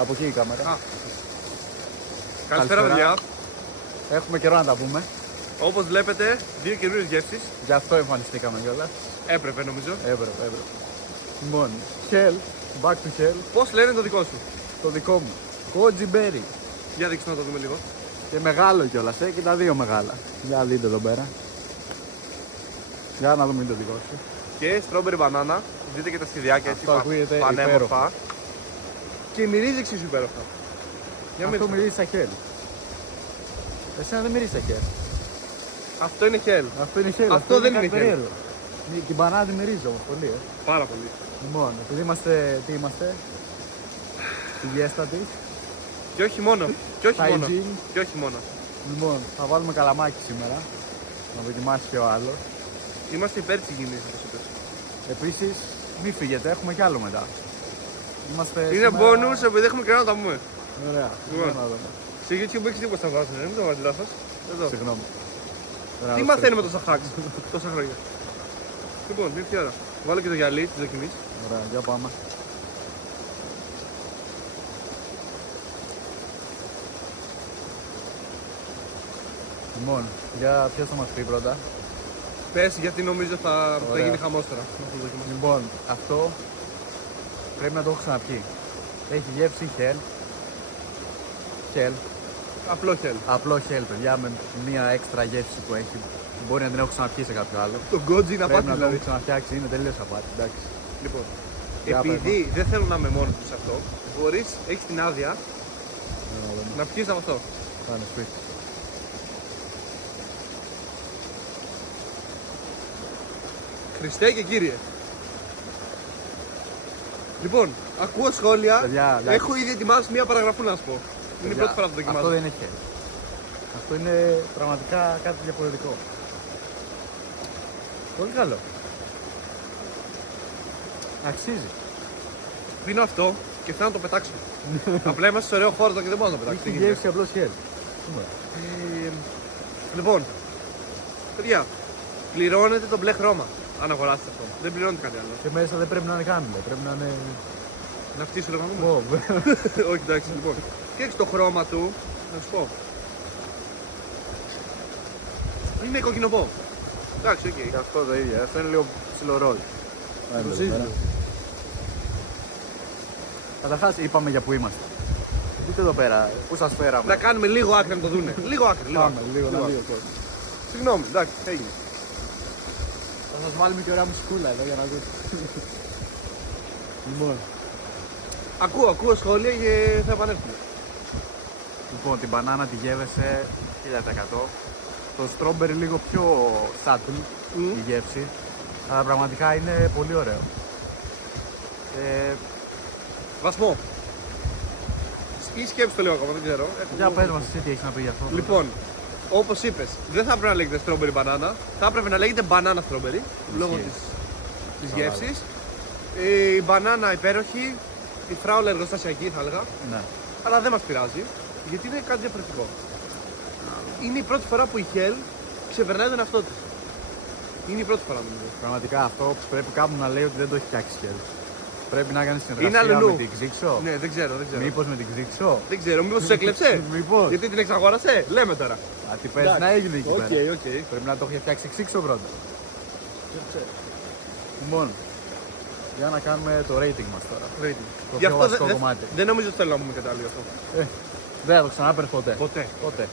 από εκεί η κάμερα. Καλησπέρα, παιδιά. Έχουμε καιρό να τα πούμε. Όπως βλέπετε, δύο καινούριες γεύσεις. Γι' αυτό εμφανιστήκαμε κιόλας. Έπρεπε, νομίζω. Έπρεπε. Λοιπόν, Hell, back to Hell. Πώς λένε το δικό σου? Το δικό μου. Goji Berry. Για δείξτε να το δούμε λίγο. Και μεγάλο κιόλας, και τα δύο μεγάλα. Για δείτε εδώ πέρα. Για να δούμε το δικό σου. Και strawberry banana. Δείτε και τα στιδιάκια έτσι Αυτό ακούγεται πανέμορφα. υπέροχα. Και μυρίζει εξίσου υπέροχα. Για Αυτό μύρισε. μυρίζει σαν Hell. Εσένα δεν μυρίζει σαν Hell. Αυτό είναι hell. Αυτό είναι Hell. Αυτό δεν είναι κάτι Hell. περίεργο. Και η μπανάνα τη μυρίζει όμως πολύ. Πάρα πολύ. Λοιπόν, επειδή είμαστε, τι είμαστε, υγιέστατοι. Και όχι μόνο. Και όχι μόνο. Hygiene. Και όχι μόνο. Λοιπόν, θα βάλουμε καλαμάκι σήμερα. Να δοκιμάσει και ο άλλος. Είμαστε υπέρ της υγιεινής, όπως είπες. Επίσης, μη φύγετε, έχουμε κι άλλο μετά. Είμαστε Είναι σήμερα... bonus επειδή έχουμε καιρό να τα πούμε. Ωραία. Λοιπόν. Για να δούμε. Στο YouTube έχεις τίποτα να βάζουν, δεν το βάζει λάθος. Εδώ. Συγγνώμη. Τι μαθαίνουμε τόσα hacks, τόσα χρόνια. Λοιπόν, ήρθε η ώρα. Βάλω και το γυαλί της δοκιμής. Ωραία, για πάμε. Λοιπόν, για ποιος θα μας πει πρώτα. Πες γιατί νομίζω θα Ωραία. γίνει χαμός τώρα. Να το δοκιμάσω. Λοιπόν, αυτό πρέπει να το έχω ξαναπιεί. Έχει γεύση Hell. Hell. Απλό hell. Απλό Hell, παιδιά, με μία έξτρα γεύση που έχει. Μπορεί να την έχω ξαναπιεί σε κάποιο άλλο. Το goji να Πρέπει πάτε να το δηλαδή. έχω ξαναφτιάξει, είναι τελείως απάτη. Εντάξει. Λοιπόν, Για επειδή δεν θέλω να είμαι μόνο του σε αυτό, μπορείς, έχεις την άδεια Να δούμε. να πιείς από αυτό. Κάνε σπίτι. Χριστέ και Κύριε. Λοιπόν, ακούω σχόλια. Παιδιά, εντάξει. Έχω ήδη ετοιμάσει μία παραγραφού να σου πω. Είναι η Παιδιά, πρώτη φορά που το δοκιμάζω. Αυτό δεν είναι Hell. Αυτό είναι πραγματικά κάτι διαφορετικό. Πολύ καλό. Αξίζει. Πίνω αυτό και θέλω να το πετάξω. Απλά είμαστε σε ωραίο χώρο εδώ και δεν μπορώ να το πετάξω. Έχει Τι γίνεται? γεύση απλώς Hell. Δούμε. Λοιπόν, παιδιά, πληρώνετε το μπλε χρώμα αν αγοράσετε αυτό. Δεν πληρώνετε κάτι άλλο. Και μέσα δεν πρέπει να είναι κάνιλα, πρέπει να είναι Να φτύσω λίγο να δούμε. μοβ. Όχι, εντάξει, λοιπόν. Και έχεις το χρώμα του, να σου πω. Είναι κοκκινοπό. Εντάξει, οκ. Και αυτό το ίδιο, αυτό είναι λίγο ψιλορόλ. Το ζύζι. Καταρχάς είπαμε για που είμαστε. Δείτε εδώ πέρα, πού σας φέραμε. Να κάνουμε λίγο άκρη να το δούνε. Λίγο άκρη, λίγο Πάμε, άκρη. λίγο να άκρη. δει ο κόσμος. Συγγνώμη, εντάξει, έγινε. Θα σας βάλουμε και ωραία μουσικούλα εδώ για να δείτε. Λοιπόν, Ακούω σχόλια και θα επανέλθουμε. λοιπόν, την μπανάνα τη γεύεσαι 1000%. Το strawberry λίγο πιο subtle η γεύση. Αλλά πραγματικά είναι πολύ ωραίο. Βασμό. Ή σκέψη το λέω ακόμα, δεν ξέρω. Για πες μας εσύ τι έχεις να πει γι' αυτό. Λοιπόν, όπως είπες, δεν θα έπρεπε να λέγεται strawberry banana, θα έπρεπε να λέγεται banana strawberry λόγω της Καλά. γεύσης. Η μπανάνα υπέροχη, η φράουλα εργοστασιακή θα έλεγα, Ναι. αλλά δεν μας πειράζει γιατί είναι κάτι διαφορετικό. Είναι η πρώτη φορά που η Hell ξεπερνάει τον εαυτό της. Είναι η πρώτη φορά νομίζω. Πραγματικά αυτό πρέπει κάπου να λέει ότι δεν το έχει φτιάξει Hell. Πρέπει να κάνει Είναι συνεργασία αλλού. με την Ξύξο. Ναι, δεν ξέρω. Μήπως με την Ξύξο. Δεν ξέρω, μήπως τους έκλεψε. Μήπως. Γιατί την εξαγόρασε, λέμε τώρα. Α, τι παίζει να έγινε εκεί πέρα. οκ. Πρέπει να το έχει φτιάξει Ξύξο πρώτα. Λοιπόν, για να κάνουμε το rating μας τώρα. Rating. Το Γι' πιο αυτό βασικό κομμάτι. δεν νομίζω ότι θέλω να πούμε κάτι άλλο γι' αυτό. Δεν θα το ξανάπαιρνες ποτέ. Ποτέ. Ποτέ.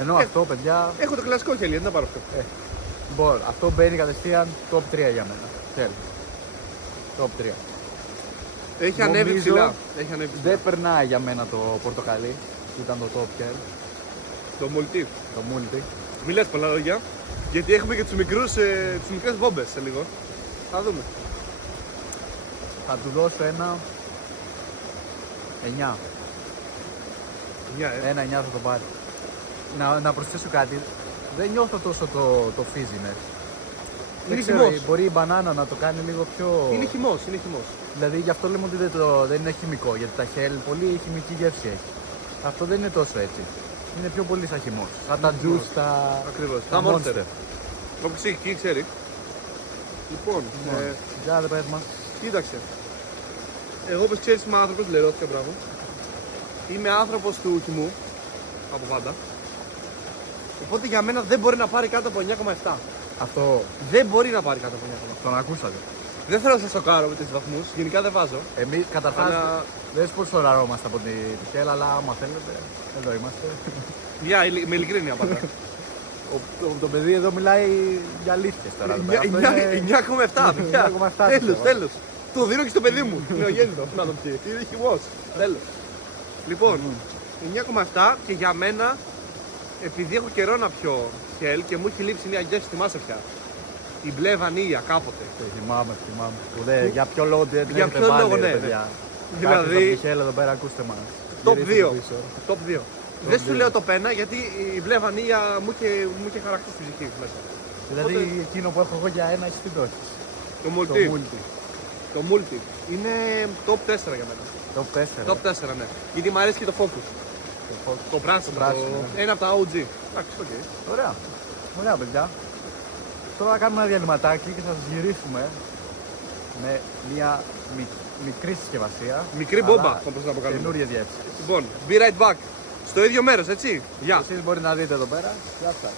Ενώ αυτό, παιδιά, Έχω το κλασικό χέλι, δεν θα πάρω αυτό. λοιπόν, αυτό μπαίνει κατευθείαν top 3 για μένα. Θέλει. Top 3. Έχει ανέβει Νομίζω ψηλά. Έχει ανέβει ψηλά. Δεν περνάει για μένα το πορτοκαλί, που ήταν το top tier, Το multi. το multi. Μη λες πολλά λόγια. Γιατί έχουμε και τις μικρές βόμπες σε λίγο. Θα δούμε. Θα του δώσω ένα 9. Μια, Ένα 9 θα το πάρει. Να προσθέσω κάτι. Δεν νιώθω τόσο το fizziness. Είναι Δεν ξέρω, χυμός. μπορεί η μπανάνα να το κάνει λίγο πιο... Είναι χυμός, είναι χυμός. Δηλαδή γι' αυτό λέμε ότι δεν είναι χημικό, γιατί τα Hell πολύ χημική γεύση έχει. Αυτό δεν είναι τόσο έτσι. Είναι πιο πολύ σαν χυμός. Σαν τα juice, τα... Ακριβώς. τα Τα monster. monster. Όποιος έχει εκεί ξέρει. Λοιπόν, Για δεν πες μας. κοίταξε. Εγώ όπως ξέρεις είμαι άνθρωπος, λέω τέτοια μπράβο. είμαι άνθρωπος του χυμού, από πάντα. Οπότε για μένα δεν μπορεί να πάρει κάτω από 9,7. Αυτό Δεν μπορεί να πάρει κάτω από 9,7. τον ακούσατε. Δεν θέλω να σας σοκάρω με τις βαθμούς, γενικά δεν βάζω. Εμείς καταρχάς Αλλά- δεν σπορσοραρόμαστε από την Τυχέλα, αλλά άμα θέλετε, εδώ είμαστε. Με ειλικρίνεια πάντα. Το παιδί εδώ μιλάει για αλήθειες τώρα. εδώ πέρα. Αυτό είναι- 9,7 παιδιά. 9,7 Τέλος, πιστεύω. τέλος. Το δίνω και στο παιδί μου. Νεογέννητο. Να το πιει. Είναι χυμός. Τέλος. Λοιπόν, 9,7 και για μένα, επειδή έχω καιρό να πιω χέλ και μου έχει λείψει μια γεύση, θυμάσαι πια. Η μπλε βανίλια κάποτε. Θυμάμαι. Για ποιο λόγο δεν Για έχετε ποιο βάλει, λόγο, ρε ναι, παιδιά. Δηλαδή- Κάτσε στο Τυχέλα εδώ πέρα, ακούστε μας. Top Γυρίστε 2. το πίσω. Top 2. Δεν σου λέω το 1 γιατί η μπλε βανίλια μου είχε χαρακτήσει τη ψυχή μέσα. Δηλαδή Οπότε- εκείνο που έχω εγώ για ένα, εσύ τι το έχεις. Το Το multi. multi. Το multi. Είναι top 4 για μένα. Το 4. Top 4, ναι. Γιατί μου αρέσει και το focus. Το πράσινο. πράσινο. Ένα από τα OG. Εντάξει, οκ. Ωραία. Ωραία, παιδιά. Τώρα θα κάνουμε ένα διαλυματάκι και θα σας γυρίσουμε με μια μικρή συσκευασία. Μικρή αλλά μπόμπα, όπως να αποκαλούμε. καινούριες γεύσεις. Λοιπόν, be right back. Στο ίδιο μέρος, έτσι. Γεια. Εσείς μπορείτε να δείτε εδώ πέρα. Γεια σας.